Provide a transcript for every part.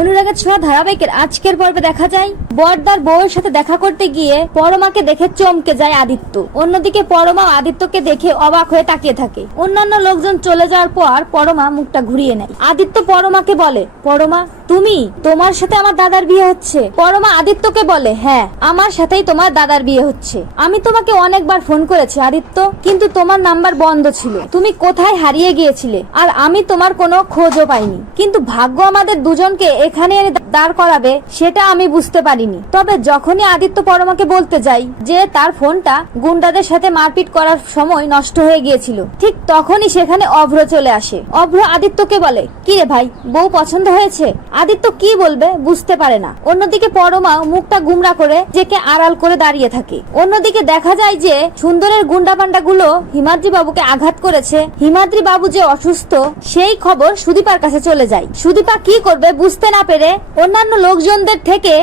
অনুরাগের ছোঁয়া ধারাবাহিকের আজকের পর্বে দেখা যায়। বর্দার বউয়ের সাথে দেখা করতে গিয়ে পরমাকে দেখে চমকে যায় আদিত্য। অন্যদিকে পরমা আদিত্যকে দেখে অবাক হয়ে তাকিয়ে থাকে। অন্যান্য লোকজন চলে যাওয়ার পর পরমা মুখটা ঘুরিয়ে নেয়। আদিত্য পরমাকে বলে, পরমা তুমি, তোমার সাথে আমার দাদার বিয়ে হচ্ছে। পরমা আদিত্যকে বলে হ্যাঁ আমার সাথেই তোমার দাদার বিয়ে হচ্ছে। আমি তোমাকে অনেকবার ফোন করেছি, আদিত্য, কিন্তু তোমার নাম্বার বন্ধ ছিল। তুমি কোথায় হারিয়ে গিয়েছিলে? আর আমি তোমার কোনো খোঁজও পাইনি। কিন্তু ভাগ্য আমাদের দুজনকে এখানে এনে দাঁড় করাবে, সেটা আমি বুঝতে পারিনি। তবে যখনই আদিত্য পরমাকে বলতে যাই যে তার ফোনটা গুন্ডাদের সাথে মারপিট করার সময় নষ্ট হয়ে গিয়েছিল, ঠিক তখনই সেখানে অভ্র চলে আসে। অভ্র আদিত্যকে বলে কি রে ভাই, বউ পছন্দ হয়েছে? আদিত্য কি বলবে বুঝতে পারে না। অন্যদিকে পরমা মুখটা গুমরা করে জেকে আড়াল করে দাঁড়িয়ে থাকে। অন্যদিকে দেখা যায় যে সুন্দরের গুন্ডা পান্ডা গুলো হিমাদ্রি বাবুকে আঘাত করেছে। হিমাদ্রি বাবু যে অসুস্থ, সেই খবর সুদীপার কাছে চলে যায়। সুদীপা কি করবে বুঝতে না পেরে অন্যান্য লোকজনদের থেকে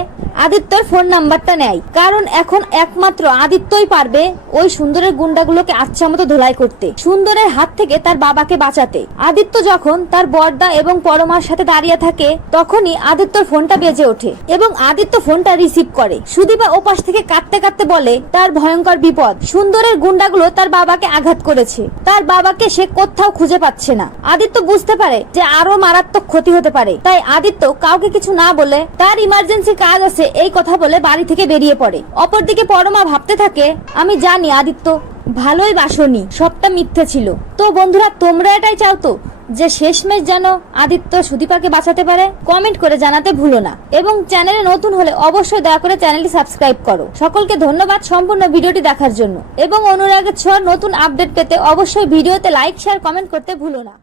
আদিত্যর ফোন নাম্বারটা নেয়। কারণ এখন একমাত্র আদিত্যই পারবে ওই সুন্দরের গুন্ডাগুলোকে আচ্ছা মতো ধোলাই করতে, সুন্দরের হাত থেকে তার বাবাকে বাঁচাতে। আদিত্য যখন তার বর্দা এবং পরমার সাথে দাঁড়িয়ে থাকে, তখনই আদিত্যর ফোনটা বেজে ওঠে এবং আদিত্য ফোনটা রিসিভ করে। সুদীপা ওপাশ থেকে কাঁদতে কাঁদতে বলে, তার ভয়ঙ্কর বিপদ। সুন্দরের গুন্ডাগুলো তার বাবাকে আঘাত করেছে। তার বাবাকে সে কোথাও খুঁজে পাচ্ছে না। আদিত্য বুঝতে পারে যে আরও মারাত্মক ক্ষতি হতে পারে। তাই আদিত্য কাউকে কিছু না বলে, তার ইমার্জেন্সি কাজ আছে এই কথা বলে বাড়ি থেকে বেরিয়ে পড়ে। অপরদিকে পরমা ভাবতে থাকে, আমি জানি আদিত্য, ভালোই বাসনি, সবটা মিথ্যে ছিল। তো বন্ধুরা, তোমরা এটাই চাও তো যে শেষমেশ যেন আদিত্য সুদীপাকে বাঁচাতে পারে? কমেন্ট করে জানাতে ভুলো না। এবং চ্যানেলে নতুন হলে অবশ্যই দয়া করে চ্যানেলটি সাবস্ক্রাইব করো। সকলকে ধন্যবাদ সম্পূর্ণ ভিডিওটি দেখার জন্য। এবং অনুরাগের ছোঁয়ার নতুন আপডেট পেতে অবশ্যই ভিডিওতে লাইক, শেয়ার, কমেন্ট করতে ভুলো না।